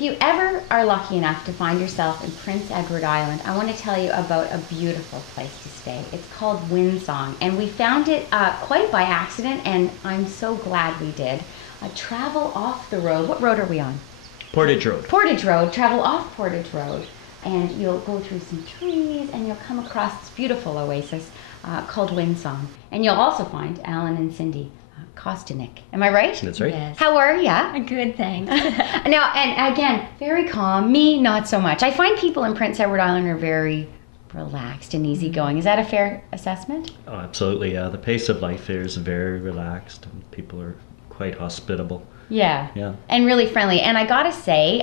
If you ever are lucky enough to find yourself in Prince Edward Island, I want to tell you about a beautiful place to stay. It's called Windsong, and we found it quite by accident, and I'm so glad we did. Travel off the road. What road are we on? Portage Road. Portage Road. Travel off Portage Road, and you'll go through some trees, and you'll come across this beautiful oasis called Windsong. And you'll also find Alan and Cindy Kostyniuk. Am I right? That's right. Yes. How are ya? Good, thanks. Now, and again, very calm. Me, not so much. I find people in Prince Edward Island are very relaxed and easygoing. Is that a fair assessment? Oh, absolutely. Yeah, the pace of life here is very relaxed. And people are quite hospitable. Yeah. Yeah. And really friendly. And I gotta say,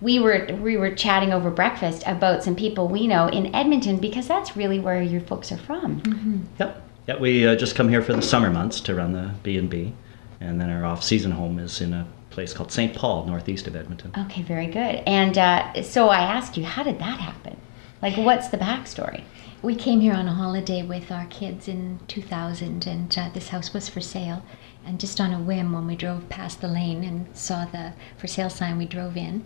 we were chatting over breakfast about some people we know in Edmonton, because that's really where your folks are from. Mm-hmm. Yep. Yeah, we just come here for the summer months to run the B&B, and then our off-season home is in a place called St. Paul, northeast of Edmonton. Okay, very good. And so I asked you, how did that happen? Like, what's the backstory? We came here on a holiday with our kids in 2000, and this house was for sale. And just on a whim, when we drove past the lane and saw the for sale sign, we drove in,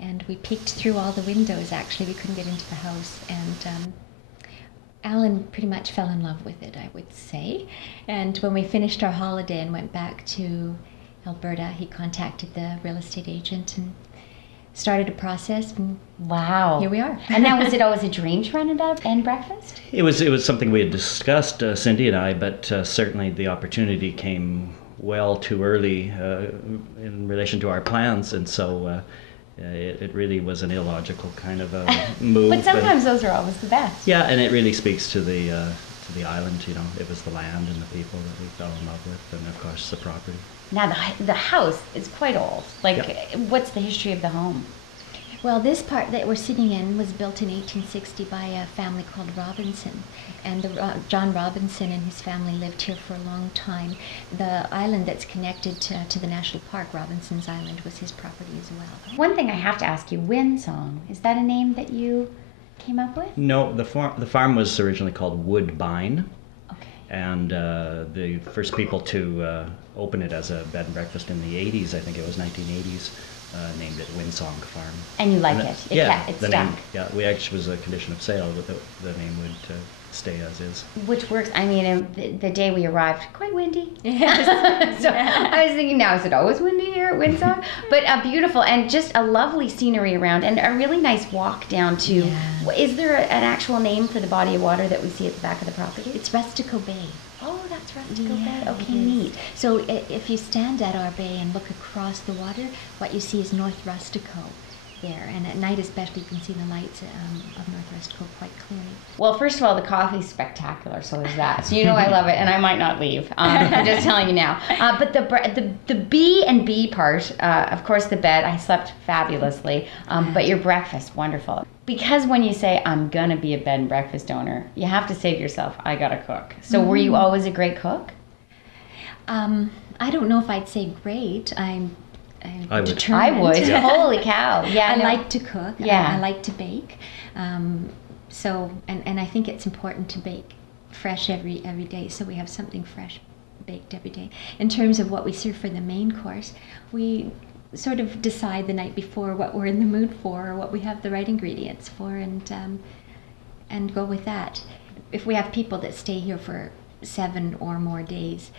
and we peeked through all the windows. Actually, we couldn't get into the house, and Alan pretty much fell in love with it, I would say. And when we finished our holiday and went back to Alberta, he contacted the real estate agent and started a process, and Wow. here we are. And now, was it always a dream to run a bed and breakfast? It was something we had discussed, Cindy and I, but certainly the opportunity came well too early in relation to our plans, and so it really was an illogical kind of a move. But sometimes those are always the best. Yeah, and it really speaks to the island. You know, it was the land and the people that we fell in love with, and of course the property. Now, the house is quite old. Like, Yep. what's the history of the home? Well, this part that we're sitting in was built in 1860 by a family called Robinson. And John Robinson and his family lived here for a long time. The island that's connected to the national park, Robinson's Island, was his property as well. One thing I have to ask you, Windsong, is that a name that you came up with? No, the farm was originally called Woodbine, Okay. and the first people to open it as a bed and breakfast in the 80s, I think it was 1980s, named it Windsong Farm. And you like And it? It's the stuck. name. Yeah, we actually was a condition of sale, but the name would stay as is. Which works. I mean, the day we arrived, quite windy. Yes. So I was thinking, now is it always windy here at Windsong? But beautiful, and just a lovely scenery around, and a really nice walk down to. Yeah. Is there an actual name for the body of water that we see at the back of the property? It's Rustico Bay. Oh, that's Rustico Yeah, Bay. Okay, it is. neat. So if you stand at our bay and look across the water, what you see is North Rustico there. And at night especially, you can see the lights of North Rustico quite clearly. Well, first of all, the coffee's spectacular, so there's that. So you know I love it, and I might not leave. I'm just telling you now. But the B&B part, of course, the bed, I slept fabulously. But your breakfast, wonderful. Because when you say, I'm going to be a bed and breakfast owner, you have to say to yourself, I got to cook. So were you always a great cook? I don't know if I'd say great. I'm I would. determined. I would. Holy cow. Yeah, I no. like to cook. Yeah. I like to bake. So I think it's important to bake fresh every day, so we have something fresh baked every day. In terms of what we serve for the main course, we sort of decide the night before what we're in the mood for, or what we have the right ingredients for, and go with that. If we have people that stay here for 7 or more days,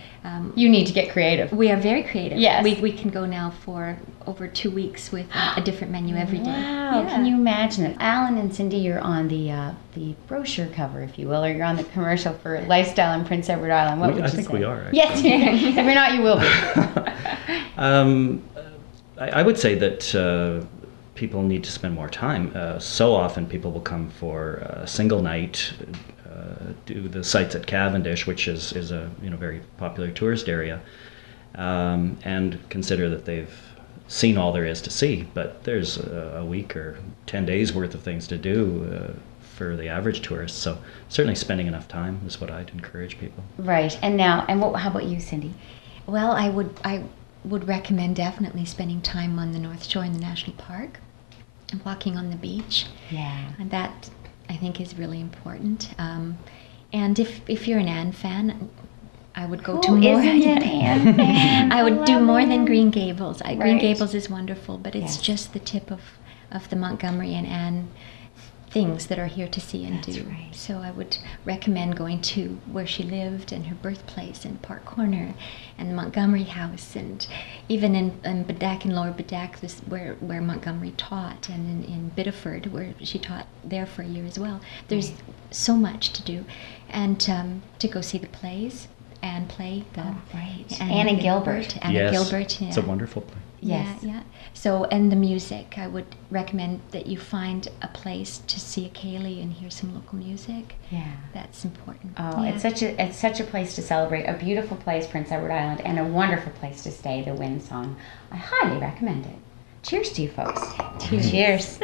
You need to get creative. we are very creative. Yes. We can go now for over 2 weeks with a different menu every day. Wow, Yeah. can you imagine it? Alan and Cindy, you're on the brochure cover, if you will, or you're on the commercial for Lifestyle in Prince Edward Island. What would you I say? think we are. Actually. Yes, if you're not, you will be. I would say that people need to spend more time. So often people will come for a single night, do the sites at Cavendish, which is a very popular tourist area, and consider that they've seen all there is to see. But there's a week or 10 days worth of things to do for the average tourist. So certainly spending enough time is what I'd encourage people. Right, and how about you, Cindy? Well, I would recommend definitely spending time on the North Shore in the National Park and walking on the beach. Yeah. And that, I think, is really important. And if you're an Anne fan, I would go Who to more. isn't an Anne fan? I would do love more than Anne. Green Gables. Green Right. Gables is wonderful, but it's Yes. just the tip of the Montgomery and Anne things that are here to see and That's do. right. So I would recommend going to where she lived and her birthplace in Park Corner and the Montgomery House, and even in Bedak and Lower Bedak, this where Montgomery taught, and in Biddeford where she taught there for a year as well. There's Right. so much to do, and to go see the plays. Anne play the Right. Anna Gilbert. Anna Yes. Gilbert. Yeah. It's a wonderful play. Yes. Yeah, yeah. So, and the music, I would recommend that you find a place to see a ceilidh and hear some local music. Yeah. That's important. Oh, Yeah. it's such a place to celebrate. A beautiful place, Prince Edward Island, and a wonderful place to stay, the Windsong. I highly recommend it. Cheers to you folks. Cheers. Cheers.